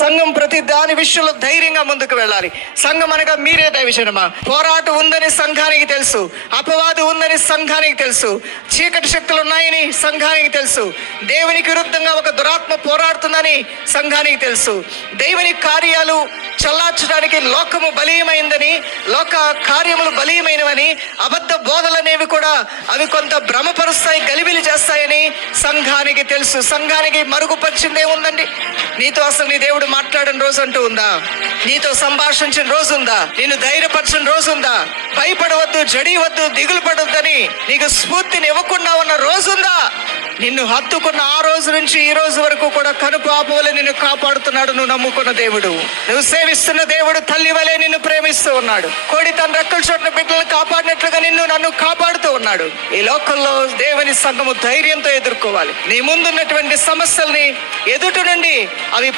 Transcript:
సంఘం ప్రతి దాని విషయంలో ధైర్యంగా ముందుకు వెళ్ళాలి. సంఘం అనగా మీరే దైవజనమా. పోరాటం ఉందని సంఘానికి తెలుసు, అపవాదు ఉందని సంఘానికి తెలుసు, చీకటి శక్తులు ఉన్నాయని సంఘానికి తెలుసు, దేవునికి విరుద్ధంగా ఒక దురాత్మ పోరాడుతుందని సంఘానికి తెలుసు. దేవుని కార్యాలు చల్లార్చడానికి లోకము బలీయమైందని, లోక కార్యములు బలీయమైనవని, అబద్ధ బోధలనేవి కూడా అవి కొంత భ్రమపరుస్తాయి, గలిబిలి చేస్తాయని సంఘానికి తెలుసు. సంఘానికి మరుగుపరిచిందే ఉందండి. నీతో అసలు నీ దేవుడు మాట్లాడిన రోజు అంటూ ఉందా? నీతో సంభాషించిన రోజు ఉందా? నిన్ను ధైర్యపరిచిన రోజు ఉందా? భయపడవద్దు, జడివద్దు, దిగులు పడవద్దని నీకు స్ఫూర్తిని ఇవ్వకుండా ఉన్న రోజు ఉందా? నిన్ను హత్తుకున్న ఆ రోజు నుంచి ఈ రోజు వరకు కూడా కనుపాపవలే నిన్ను కాపాడుతున్నాడు. నువ్వు నమ్ముకున్న దేవుడు, నువ్వు సేవిస్తున్న దేవుడు తల్లి వలె నిన్ను ప్రేమిస్తూ ఉన్నాడు. కోడి తన రెక్కల చోట్ల బిడ్డలను కాపాడినట్లుగా నన్ను కాపాడుతూ ఉన్నాడు. ఈ లోకంలో దేవుని సంఘము ధైర్యంతో ఎదుర్కోవాలి. నీ ముందున్నటువంటి సమస్యల్ని ఎదుటి నుండి అవి